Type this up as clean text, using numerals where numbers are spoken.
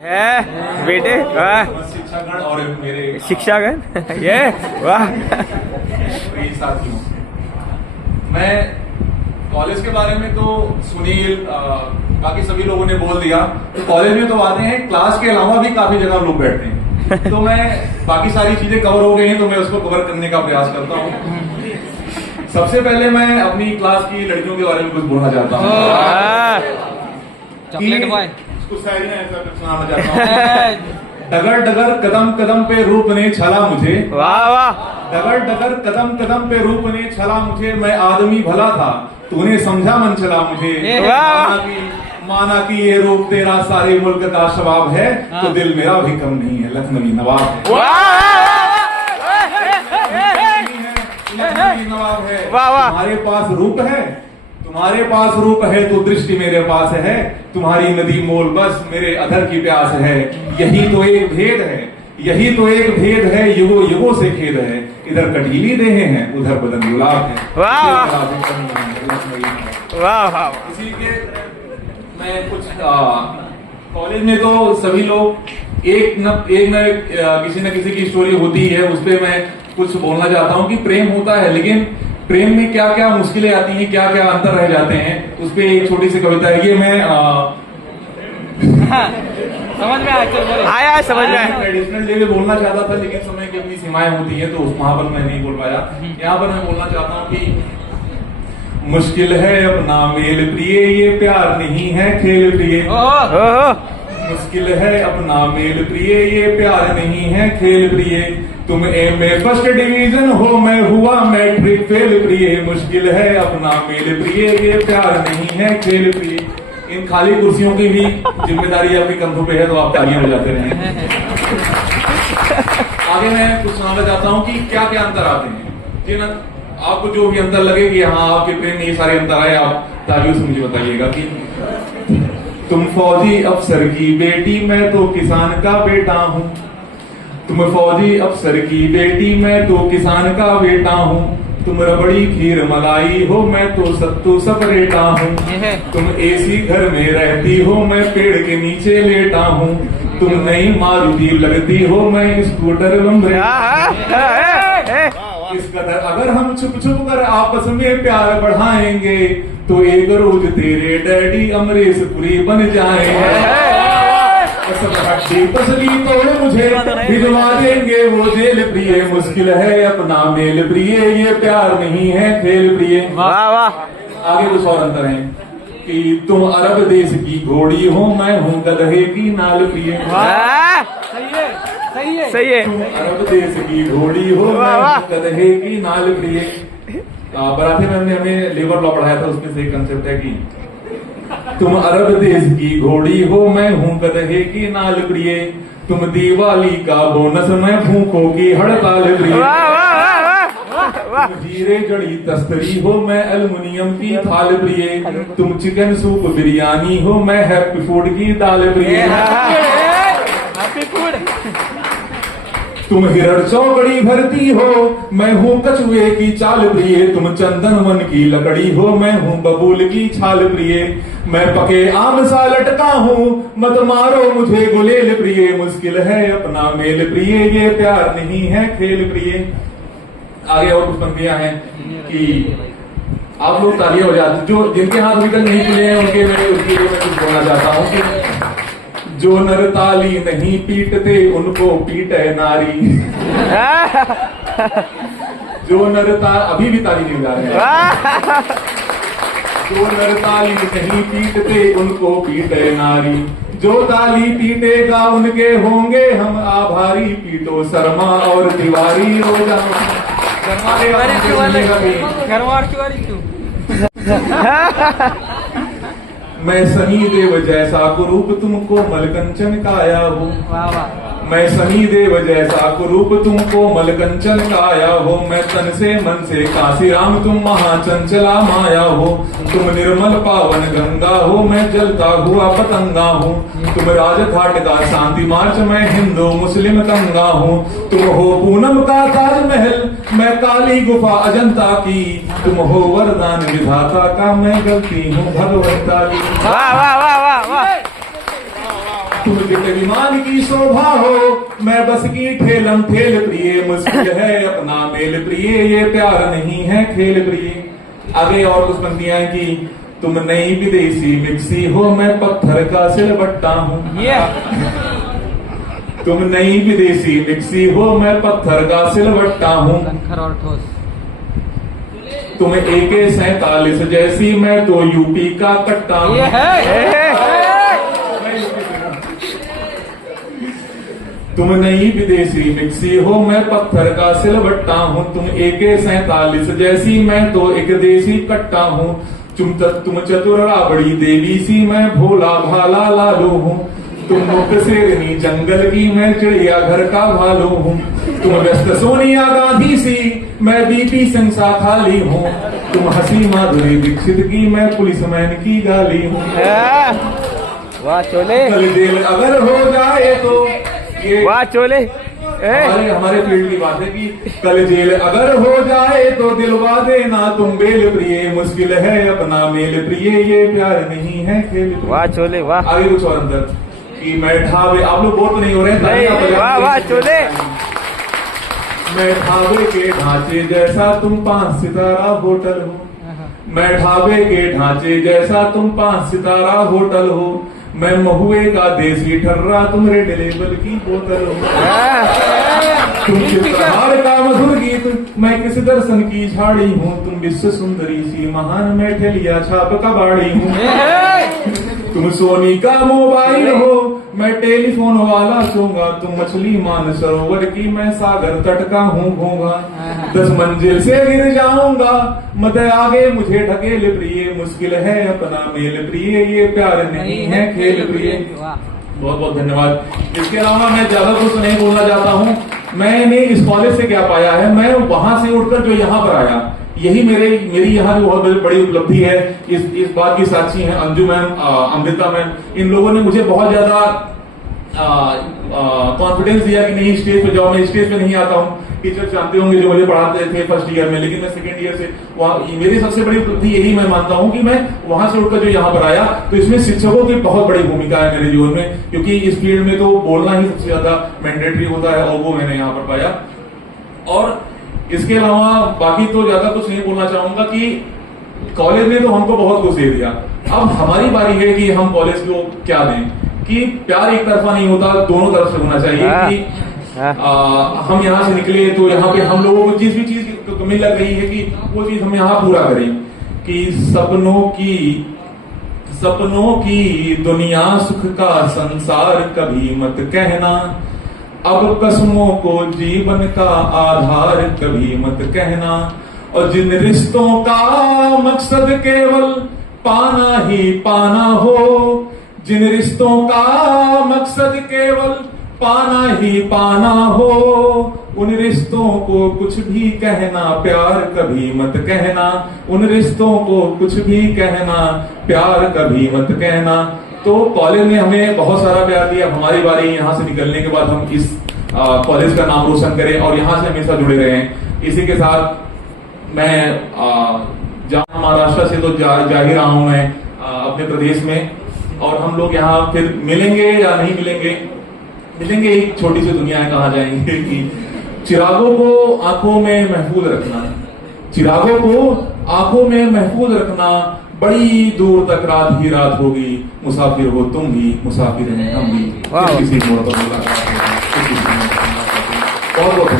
है बेटे वाह शिक्षागण और मेरे शिक्षागण ये वाह साथियों, मैं कॉलेज के बारे में तो सुनील बाकी सभी लोगों ने बोल दिया। तो कॉलेज में तो आते हैं, क्लास के अलावा भी काफी जगह लोग बैठते हैं, तो मैं बाकी सारी चीजें कवर हो गई हैं तो मैं उसको कवर करने का प्रयास करता हूँ। सबसे पहले मैं अपनी क्लास की लड़कियों के बारे में कुछ बोलना चाहता हूँ। चॉकलेट बॉय कुछ शायरी ऐसा सुनाना चाहता हूँ। डगर डगर कदम कदम पे रूप ने छला मुझे, वाह वाह। डगर डगर कदम कदम पे रूप ने छला मुझे, मैं आदमी भला था तूने समझा मन चला मुझे। माना कि ये रूप तेरा सारे मुल्क का शबाब है, तो दिल मेरा भी कम नहीं है, लखनवी नवाब है। लखनवी नवाब है। तुम्हारे पास रूप है, तुम्हारे पास रूप है तो दृष्टि मेरे पास है, तुम्हारी नदी मोल बस मेरे अधर की प्यास है। यही तो एक भेद है, यही तो एक भेद है, युगो युगो से खेद है, इधर कटीली देहे हैं उधर बदन गुलाब है। वाह वाह। इसी के मैं कुछ कॉलेज में तो सभी लोग एक न किसी न किसी की स्टोरी होती है, उस पर मैं कुछ बोलना चाहता हूँ कि प्रेम होता है, लेकिन प्रेम में क्या क्या मुश्किलें आती हैं, क्या क्या अंतर रह जाते हैं, उस पर एक छोटी सी कविता है। ये मैं समझ में आया समझ में आया। ट्रेडिशनल डे में बोलना चाहता था, लेकिन समय की अपनी सीमाएं होती है, तो उस वहां पर मैं नहीं बोल पाया। यहाँ पर मैं बोलना चाहता हूँ कि मुश्किल है अपना मेल प्रिय, ये प्यार नहीं है खेल प्रिय। मुश्किल है अपना मेल प्रिय, ये प्यार नहीं है खेल प्रिय। तुम एमए फर्स्ट डिवीजन हो, मैं हुआ मैट्रिक फेल प्रिय। मुश्किल है अपना मेल प्रिय, ये प्यार नहीं है खेल प्रिय। इन खाली कुर्सियों की भी जिम्मेदारी आपके कंधों पे है, तो आप तालियां बजाते रहें। आगे मैं कुछ सुनाना चाहता हूँ कि क्या क्या अंतर आते हैं। जिन आपको जो भी अंतर लगे कि हाँ आपके प्रेम में ये सारे अंतर आए, आप तालियों से मुझे बताइएगा कि तुम फौजी अफसर की बेटी, मैं तो किसान का बेटा हूँ। तुम फौजी अफसर की बेटी, मैं तो किसान का बेटा हूँ। तुम रबड़ी खीर मलाई हो, मैं तो सत्तू सपरेटा हूँ। तुम एसी घर में रहती हो, मैं पेड़ के नीचे लेटा हूँ। तुम नई मारुति लगती हो, मैं स्कूटर इस कदर अगर हम छुप छुप कर आपस में प्यार बढ़ाएंगे, तो एक रोज तेरे डैडी अमरीश पुरी बन जाएंगे। तसली तोड़ मुझे भिजवा देंगे वो जेल प्रिय। मुश्किल है अपना मेल प्रिय, ये प्यार नहीं है खेल प्रिय। वाह वाह। आगे कुछ और अंतर है कि तुम अरब देश की घोड़ी हो, मैं हूँ गधे की नाल प्रिय। सही है। तुम अरब देश की घोड़ी हो, मैं गधे की नाल प्रिय। बराठे में हमने हमें लेबर लॉ पढ़ाया था, उसमें से एक कंसेप्ट है कि तुम अरब देश की घोड़ी हो, मैं हूँ गधे की नाल प्रिय। तुम दिवाली का बोनस, मैं भूखों की हड़ताल प्रिय। तुम हीरे जड़ी तस्तरी हो, मैं एल्युमिनियम की थाल प्रिय। तुम चिकन सूप बिरयानी हो, मैं हैप्पी फूड की दाल प्रिय। तुम हिरण चौकड़ी भरती हो, मैं हूँ कछुए की चाल प्रिय। तुम चंदन वन की लकड़ी हो, मैं हूँ बबूल की छाल प्रिय। मैं पके आम सा लटका हूँ, मत मारो मुझे गुलेल प्रिय। मुश्किल है अपना मेल प्रिय, ये प्यार नहीं है खेल प्रिय। आगे और कुछ पंक्तियां हैं कि आप लोग तालियां हो जाते, जो जिनके हाथ अभी तक नहीं खुले हैं उनके लिए मैं कुछ बोलना चाहता हूँ कि जो नर ताली नहीं पीटते उनको पीटे नारी। जो नर अभी भी ताली नहीं बजा रहे हैं। जो नर ताली नहीं पीटते उनको पीटे नारी। जो ताली पीटेगा उनके होंगे हम आभारी। पीटो शर्मा और तिवारी रोजा। मैं सनी देव जैसा कुरूप तुमको मलकंचन काया हूँ। मैं सनी देव जैसा कुरूप तुमको मलकंचन काया हो। मैं तन से मन से काशीराम, तुम महाचंचला माया हो। तुम निर्मल पावन गंगा हो, मैं जलता हुआ पतंगा हूँ। तुम राजघाट का शांति मार्च, मैं हिंदू मुस्लिम दंगा हूँ। तुम हो पूनम का ताजमहल, मैं काली गुफा अजंता की। तुम हो वरदान विधाता का, मैं गलती हूँ भगवंता की। वाह वाह वाह वाह वाह। तुम जित विमान की शोभा हो, मैं बस की ठेलम ठेल प्रिय, मुश्किल है अपना मेल प्रिय, ये प्यार नहीं है खेल प्रिय। आगे और कुछ पंक्तियां हैं कि तुम नई विदेशी मिक्सी हो, मैं पत्थर का सिलबट्टा हूँ। तुम नई विदेशी मिक्सी हो, मैं पत्थर का सिलबट्टा हूँ। कंकर और ठोस। तुम AK-47 जैसी, मैं तो यूपी का कट्टा हूँ। ये है। तुम नई विदेशी मिक्सी हो, मैं पत्थर का सिलबट्टा हूँ। तुम AK-47 जैसी, मैं तो एक देसी कट्टा हूँ। तुम चतुर राबड़ी देवी सी, मैं भोला भाला लालू हूँ। तुम मुक्त शेरनी जंगल की, मैं चिड़िया घर का भालू हूँ। तुम व्यस्त सोनिया गांधी सी, मैं BP सिंह खाली हूँ। तुम हंसी माधुरी दीक्षित की, मैं पुलिसमैन की गाली हूँ। वाह चोले, कल जेल अगर हो जाए तो ये वाह चोले। हमारे फील्ड की बात है कि कल जेल अगर हो जाए तो दिलवा देना तुम बेल प्रिय, मुश्किल है अपना मेल प्रिय, ये प्यार नहीं है खेल प्रिय। वाह चोले वाह। आगे कुछ और अंदर कि मैं ढाबे, आप लोग बोर तो नहीं हो रहे हैं? वाह वाह चोले। मैं ढाबे के ढांचे जैसा, तुम 5 सितारा होटल हो। मैं ढाबे के ढांचे जैसा, तुम 5 सितारा होटल हो। मैं महुए का देसी ठर्रा, तुम रेड लेबल की बोतल हो। तुम चित्रहार का मधुर गीत, मैं किस दर्शन की झाड़ी हूँ। तुम विश्व सुंदरी सी महान, मैं ठेलिया छाप कबाड़ी हूँ। तुम सोनी का मोबाइल हो, मैं टेलीफोन वाला सोऊंगा। तुम मछली मान सरोवर की, मैं सागर तट का हूँ घोंगा। 10 मंजिल से गिर जाऊंगा, मत आगे मुझे ढकेल प्रिय, मुश्किल है अपना मेल प्रिय, ये प्यार नहीं है खेल प्रिय। बहुत बहुत धन्यवाद। इसके अलावा मैं ज्यादा कुछ नहीं बोलना चाहता हूँ। मैंने इस कॉलेज से क्या पाया है, मैं वहां से उठकर जो यहाँ पर आया, यही मेरी यहाँ जो बहुत बड़ी उपलब्धि है। इस बात की साक्षी हैं अंजू मैम, अमृता मैम, इन लोगों ने मुझे बहुत ज्यादा कॉन्फिडेंस दिया कि नहीं स्टेज पे जाओ। मैं स्टेज पे नहीं आता हूँ, टीचर जानते होंगे जो मुझे पढ़ाते थे फर्स्ट ईयर में, लेकिन मैं सेकेंड ईयर से वहाँ, मेरी सबसे बड़ी उपलब्धि यही मैं मानता हूँ कि मैं वहां से उठकर जो यहाँ पर आया, तो इसमें शिक्षकों की बहुत बड़ी भूमिका है मेरे जीवन में, क्योंकि इस फील्ड में तो बोलना ही सबसे ज्यादा मैंडेटरी होता है, और वो मैंने यहाँ पर पाया। और इसके अलावा बाकी तो ज्यादा कुछ नहीं बोलना चाहूंगा कि कॉलेज ने तो हमको बहुत कुछ दे दिया, अब हमारी बारी है कि हम कॉलेज को क्या दें। कि प्यार एक तरफा नहीं होता, दोनों तरफ से होना चाहिए। कि हम यहाँ से निकले तो यहाँ पे हम लोगों को जिस भी चीज की कमी लग रही है कि वो चीज हम यहाँ पूरा करें। कि सपनों की दुनिया सुख का संसार कभी मत कहना, अब कसमों को जीवन का आधार कभी मत कहना। और जिन रिश्तों का मकसद केवल पाना ही पाना हो, जिन रिश्तों का मकसद केवल पाना ही पाना हो, उन रिश्तों को कुछ भी कहना प्यार कभी मत कहना, उन रिश्तों को कुछ भी कहना प्यार कभी मत कहना। तो कॉलेज ने हमें बहुत सारा प्यार दिया, हमारी बारी यहाँ से निकलने के बाद हम इस कॉलेज का नाम रोशन करें और यहाँ से हमेशा जुड़े रहें। इसी के साथ मैं जहाँ महाराष्ट्र से तो जा ही रहा हूँ मैं अपने प्रदेश में, और हम लोग यहाँ फिर मिलेंगे या नहीं मिलेंगे एक छोटी सी दुनिया है, कहा जाएंगे कि चिरागों को आंखों में महफूज रखना, चिरागों को आंखों में महफूज रखना, बड़ी दूर तक रात ही रात होगी, मुसाफिर हो तुम भी, मुसाफिर हैं हम भी, किसी मोड़ पर मुलाकात होगी। बहुत बहुत